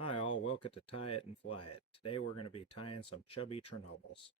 Hi all, welcome to TyitnFlyit. Today we're going to be tying some Chubby Chernobyls.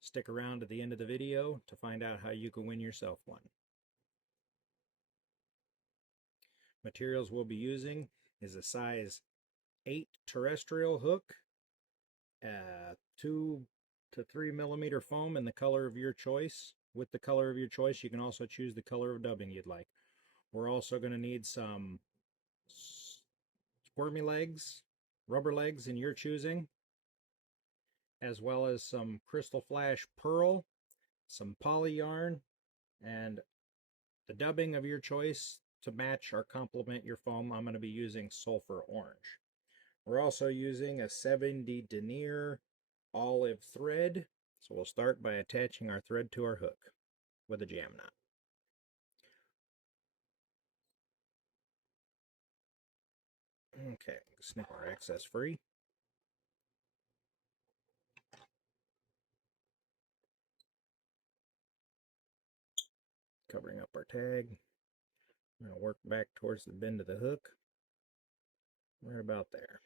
Stick around to the end of the video to find out how you can win yourself one. Materials we'll be using is a size 8 terrestrial hook, 2 to 3 millimeter foam in the color of your choice. With the color of your choice, you can also choose the color of dubbing you'd like. We're also going to need some squirmy legs, rubber legs in your choosing, as well as some crystal flash pearl, some poly yarn, and the dubbing of your choice to match or complement your foam. I'm going to be using Sulfur Orange. We're also using a 70 denier olive thread. So we'll start by attaching our thread to our hook with a jam knot. Okay, snip our excess free. Covering up our tag. I'm going to work back towards the bend of the hook. Right about there.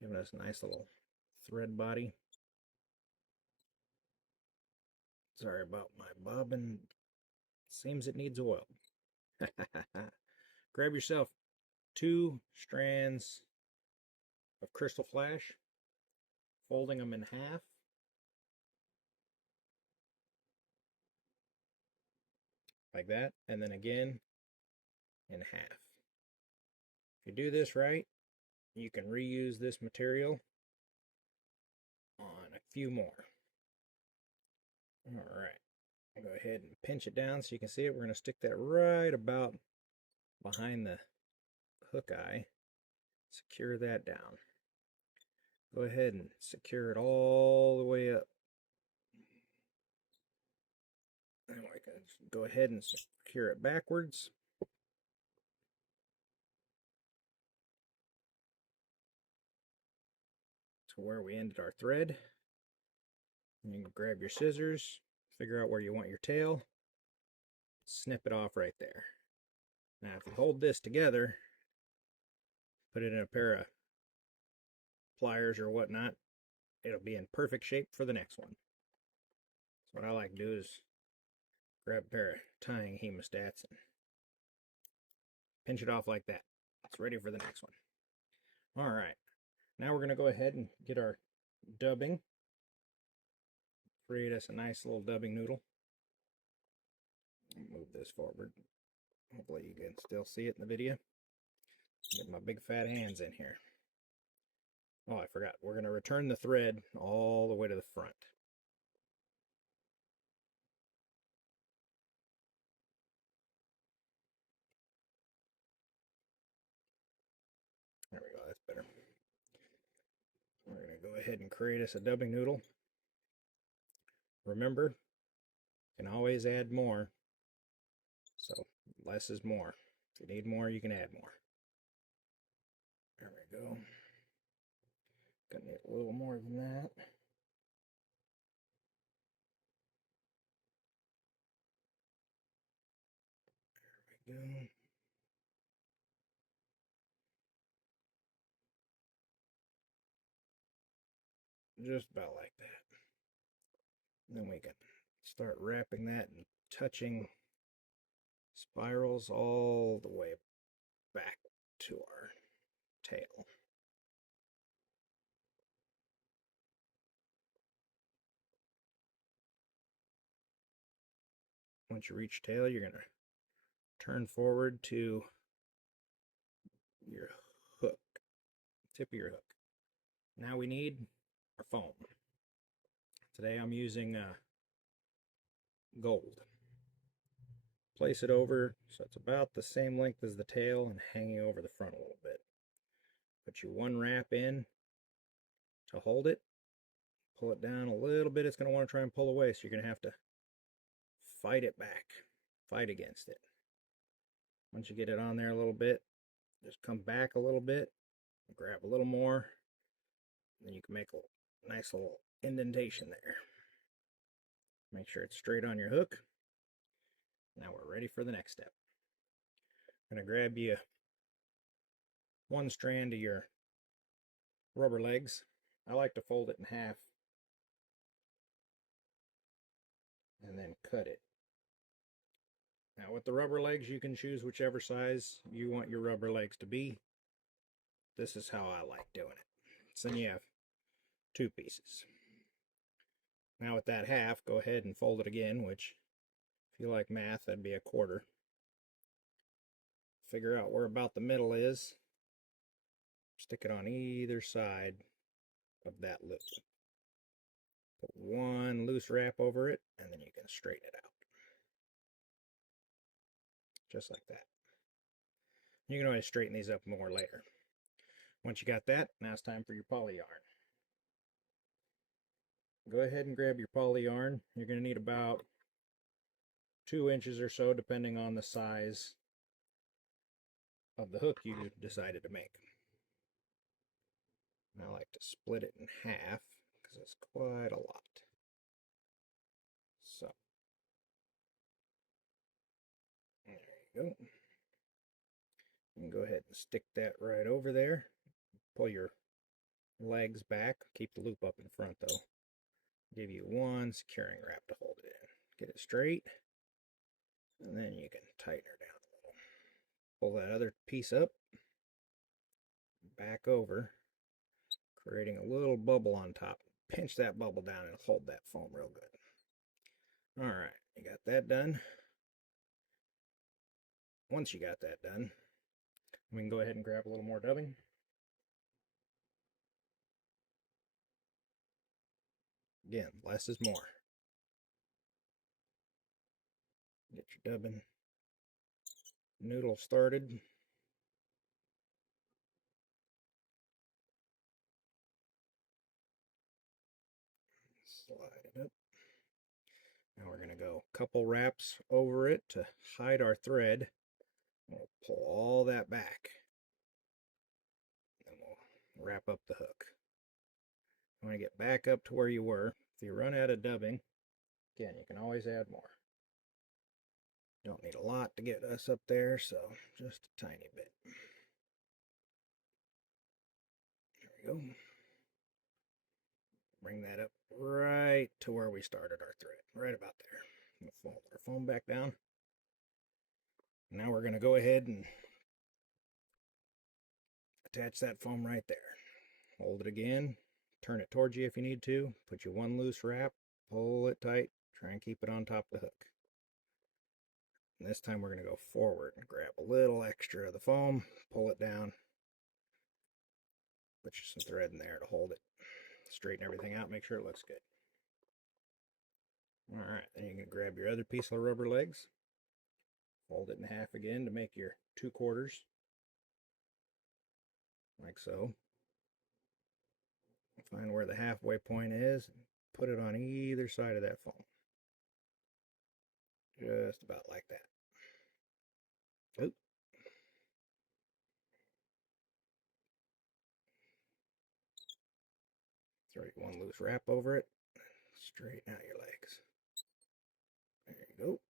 Giving us a nice little thread body. Sorry about my bobbin. Seems it needs oil. Grab yourself 2 strands of crystal flash, folding them in half. Like that, and then again in half. If you do this right, you can reuse this material on a few more. Alright, I'll go ahead and pinch it down so you can see it. We're going to stick that right about behind the hook eye. Secure that down. Go ahead and secure it all the way up. And we can go ahead and secure it backwards. To where we ended our thread. And you can grab your scissors, figure out where you want your tail, snip it off right there. Now if you hold this together, put it in a pair of pliers or whatnot, it'll be in perfect shape for the next one. So what I like to do is grab a pair of tying hemostats and pinch it off like that. It's ready for the next one. Alright, now we're going to go ahead and get our dubbing. Create us a nice little dubbing noodle. Move this forward. Hopefully you can still see it in the video. Get my big fat hands in here. Oh, I forgot. We're going to return the thread all the way to the front. There we go. That's better. We're going to go ahead and create us a dubbing noodle. Remember, you can always add more. So less is more. If you need more, you can add more. There we go. Gonna need a little more than that. There we go. Just about like that. And then we can start wrapping that and touching spirals all the way back to our tail. Once you reach tail, you're going to turn forward to your hook, tip of your hook. Now we need our foam. Today I'm using gold. Place it over so it's about the same length as the tail and hanging over the front a little bit. Put your one wrap in to hold it. Pull it down a little bit. It's going to want to try and pull away, so you're going to have to fight it back. Fight against it. Once you get it on there a little bit, just come back a little bit, grab a little more, and then you can make a nice little indentation there. Make sure it's straight on your hook. Now we're ready for the next step. I'm going to grab you one strand of your rubber legs. I like to fold it in half and then cut it. Now with the rubber legs, you can choose whichever size you want your rubber legs to be. This is how I like doing it. So then you have two pieces. Now with that half, go ahead and fold it again, which if you like math, that'd be a quarter. Figure out where about the middle is. Stick it on either side of that loop. Put one loose wrap over it, and then you can straighten it out. Just like that. You can always straighten these up more later. Once you got that, now it's time for your poly yarn. Go ahead and grab your poly yarn. You're going to need about 2 inches or so, depending on the size of the hook you decided to make. I like to split it in half because it's quite a lot. So, there you go. You can go ahead and stick that right over there. Pull your legs back. Keep the loop up in front though. Give you one securing wrap to hold it in. Get it straight, and then you can tighten her down a little. Pull that other piece up, back over, creating a little bubble on top. Pinch that bubble down and hold that foam real good. Alright, you got that done. Once you got that done, we can go ahead and grab a little more dubbing. Again, less is more. Get your dubbing noodle started. Slide it up. Now we're going to go a couple wraps over it to hide our thread. We'll pull all that back. Then we'll wrap up the hook. You want to get back up to where you were. If you run out of dubbing, again, you can always add more. Don't need a lot to get us up there, so just a tiny bit. There we go. Bring that up right to where we started our thread, right about there. We'll fold our foam back down. Now we're going to go ahead and attach that foam right there. Hold it again, turn it towards you if you need to, put you one loose wrap, pull it tight, try and keep it on top of the hook. And this time we're going to go forward and grab a little extra of the foam, pull it down, put you some thread in there to hold it. Straighten everything out, make sure it looks good. Alright, then you can grab your other piece of rubber legs, fold it in half again to make your 2/4, like so. Find where the halfway point is, put it on either side of that foam. Just about like that. Oop. Throw one loose wrap over it. Straighten out your legs. There you go.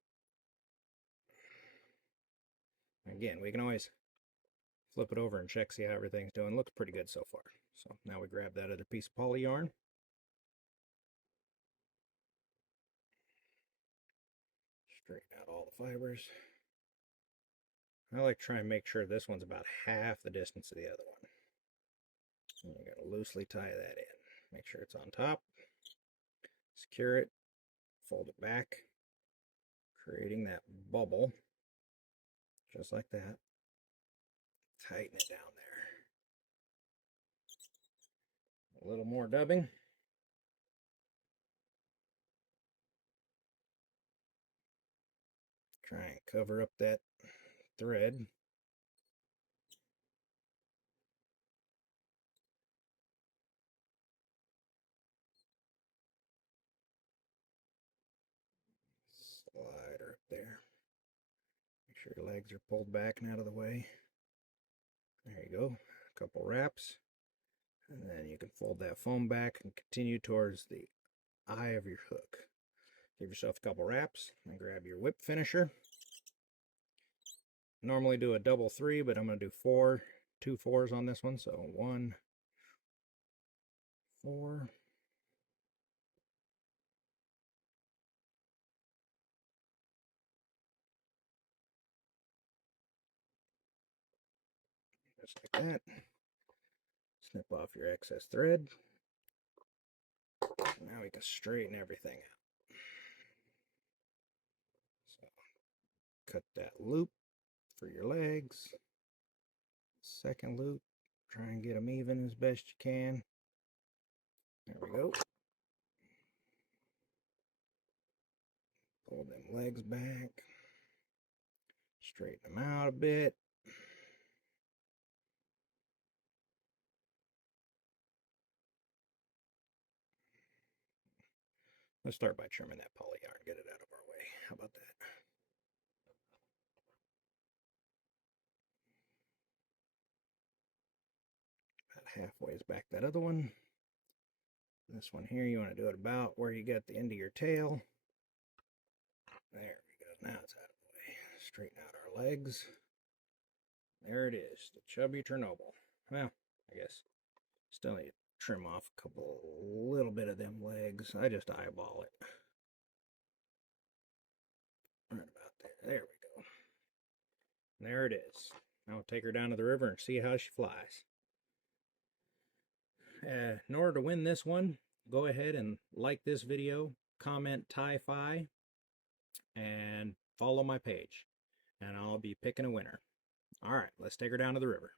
Again, we can always flip it over and check, see how everything's doing. Looks pretty good so far. So now we grab that other piece of poly yarn. Straighten out all the fibers. I like to try and make sure this one's about half the distance of the other one. And you gotta loosely tie that in. Make sure it's on top. Secure it. Fold it back. Creating that bubble. Just like that. Tighten it down there. A little more dubbing. Try and cover up that thread. Slide her up there. Make sure your legs are pulled back and out of the way. There you go. A couple wraps. And then you can fold that foam back and continue towards the eye of your hook. Give yourself a couple wraps and grab your whip finisher. Normally do a double 3, but I'm going to do 4, 2 4s on this one. So 1, 4. Just like that. Snip off your excess thread. Now we can straighten everything out. So, cut that loop for your legs. Second loop. Try and get them even as best you can. There we go. Pull them legs back. Straighten them out a bit. Let's start by trimming that poly yarn, get it out of our way. How about that? About halfway is back that other one. This one here, you want to do it about where you got the end of your tail. There we go. Now it's out of the way. Straighten out our legs. There it is, the Chubby Chernobyl. Well, I guess still need to trim off a little bit of them legs. I just eyeball it. Right about there. There we go. There it is. Now we'll take her down to the river and see how she flies. In order to win this one, go ahead and like this video, comment TyitnFlyit, and follow my page. And I'll be picking a winner. All right, let's take her down to the river.